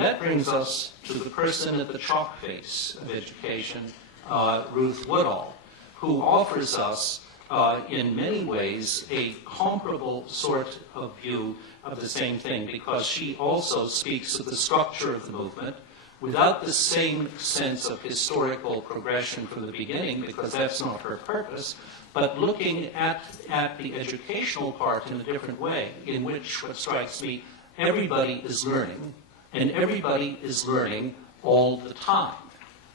that brings us to the person at the chalk face of education, Ruth Woodall, who offers us, in many ways, a comparable sort of view of the same thing, because she also speaks of the structure of the movement without the same sense of historical progression from the beginning, because that's not her purpose, but looking at the educational part in a different way, in which, what strikes me, everybody is learning, and everybody is learning all the time.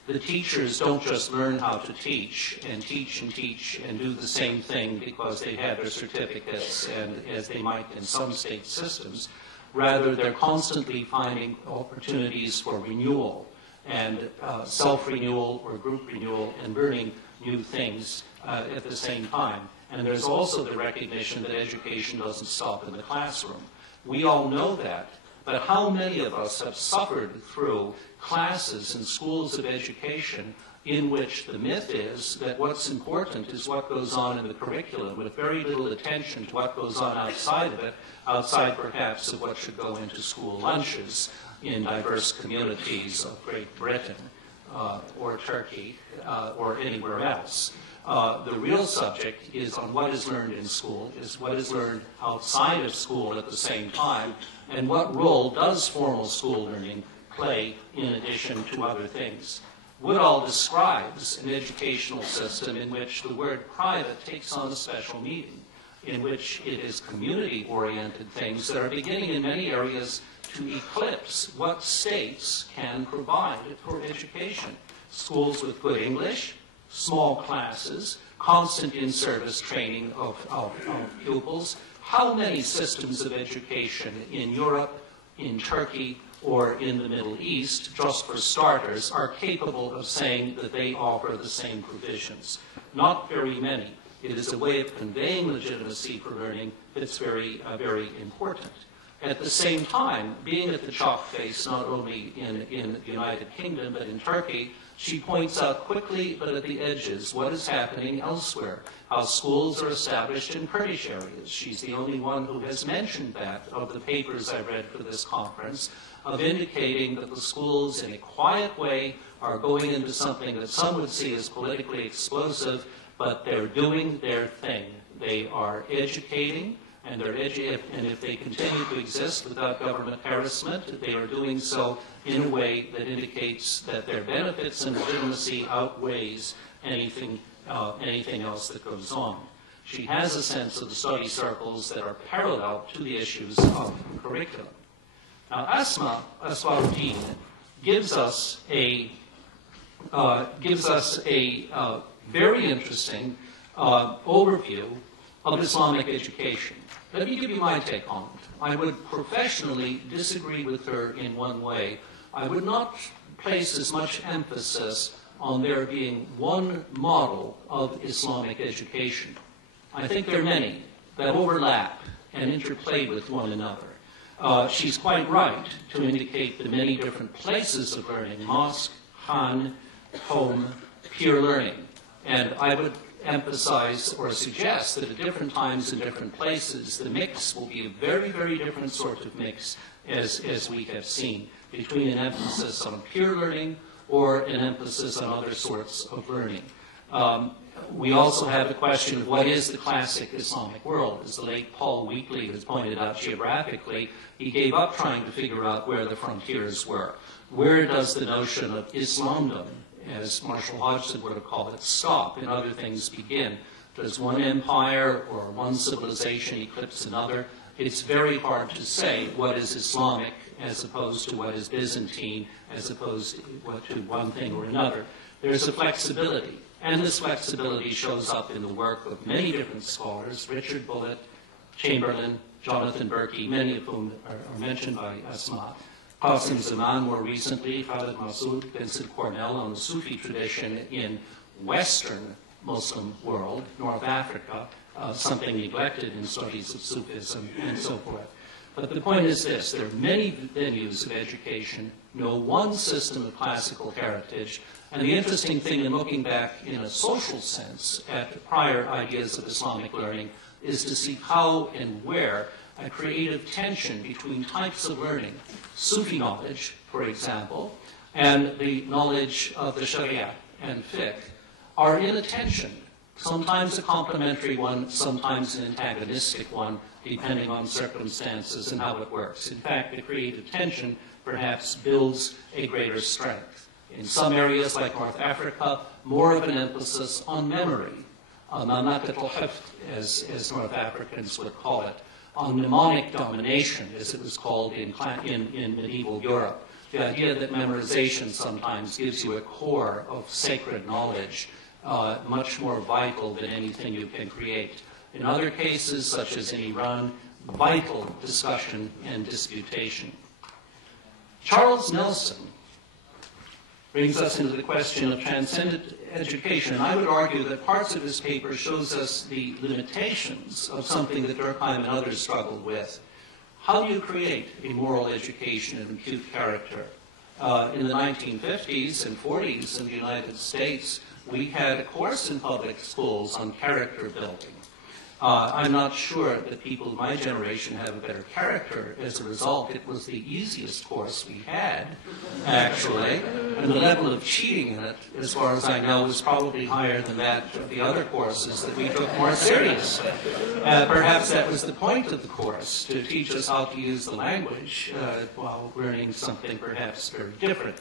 The teachers don't just learn how to teach and teach and teach and do the same thing because they have their certificates, and as they might in some state systems. Rather, they're constantly finding opportunities for renewal and self-renewal or group renewal and learning new things at the same time. And there's also the recognition that education doesn't stop in the classroom. We all know that, but how many of us have suffered through classes in schools of education in which the myth is that what's important is what goes on in the curriculum, with very little attention to what goes on outside of it, outside perhaps of what should go into school lunches in diverse communities of Great Britain or Turkey or anywhere else. The real subject is on what is learned in school, is what is learned outside of school at the same time, and what role does formal school learning play in addition to other things. Woodall describes an educational system in which the word private takes on a special meaning, in which it is community-oriented things that are beginning in many areas to eclipse what states can provide for education. Schools with good English, small classes, constant in-service training of pupils. How many systems of education in Europe, in Turkey, or in the Middle East, just for starters, are capable of saying that they offer the same provisions? Not very many. It is a way of conveying legitimacy for learning that's very, very important. At the same time, being at the chalk face, not only in the United Kingdom, but in Turkey, she points out quickly, but at the edges, what is happening elsewhere, how schools are established in Kurdish areas. She's the only one who has mentioned that of the papers I read for this conference, of indicating that the schools, in a quiet way, are going into something that some would see as politically explosive, but they're doing their thing. They are educating, and if they continue to exist without government harassment, they are doing so in a way that indicates that their benefits and legitimacy outweighs anything else that goes on. She has a sense of the study circles that are parallel to the issues of curriculum. Now, Asma Aswaruddin gives us a very interesting overview of Islamic education. Let me give you my take on it. I would professionally disagree with her in one way. I would not place as much emphasis on there being one model of Islamic education. I think there are many that overlap and interplay with one another. She's quite right to indicate the many different places of learning: mosque, khan, home, peer learning. And I would emphasize or suggest that at different times in different places, the mix will be a very, very different sort of mix, as we have seen, between an emphasis on peer learning or an emphasis on other sorts of learning. We also have the question of what is the classic Islamic world. As the late Paul Wheatley has pointed out geographically, he gave up trying to figure out where the frontiers were. Where does the notion of Islamdom, as Marshall Hodgson would have called it, stop and other things begin? Does one empire or one civilization eclipse another? It's very hard to say what is Islamic as opposed to what is Byzantine, as opposed to one thing or another. There's a flexibility, and this flexibility shows up in the work of many different scholars: Richard Bullitt, Chamberlain, Jonathan Berkey, many of whom are mentioned by Asma. Qasim Zaman, more recently, Khalid Massoud, Vincent Cornell on the Sufi tradition in Western Muslim world, North Africa, something neglected in studies of Sufism and so forth. But the point is this: there are many venues of education, no one system of classical heritage, and the interesting thing in looking back in a social sense at the prior ideas of Islamic learning is to see how and where a creative tension between types of learning, Sufi knowledge, for example, and the knowledge of the Sharia and fiqh, are in a tension, sometimes a complementary one, sometimes an antagonistic one, depending on circumstances and how it works. In fact, the creative tension perhaps builds a greater strength. In some areas like North Africa, more of an emphasis on memory, manakat al-hifd, as North Africans would call it, on mnemonic domination, as it was called in medieval Europe. The idea that memorization sometimes gives you a core of sacred knowledge, much more vital than anything you can create. In other cases, such as in Iran, vital discussion and disputation. Charles Nelson brings us into the question of transcendent education. And I would argue that parts of his paper shows us the limitations of something that Durkheim and others struggled with. How do you create a moral education of acute character? In the 1950s and 40s in the United States, we had a course in public schools on character building. I'm not sure that people of my generation have a better character as a result. It was the easiest course we had, actually, and the level of cheating in it, as far as I know, is probably higher than that of the other courses that we took more seriously. Perhaps that was the point of the course, to teach us how to use the language while learning something perhaps very different.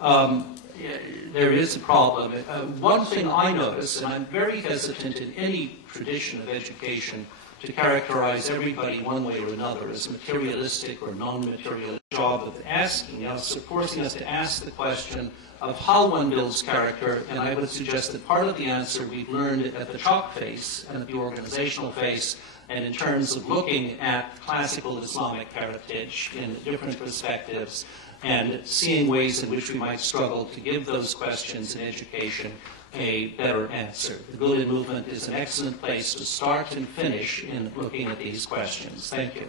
There is a problem. One thing I notice, and I'm very hesitant in any tradition of education to characterize everybody one way or another as materialistic or non-materialistic, job of asking us, or forcing us to ask the question of how one builds character, and I would suggest that part of the answer we've learned at the chalk face and at the organizational face, and in terms of looking at classical Islamic heritage in different perspectives, and seeing ways in which we might struggle to give those questions in education a better answer. The Gülen movement is an excellent place to start and finish in looking at these questions. Thank you.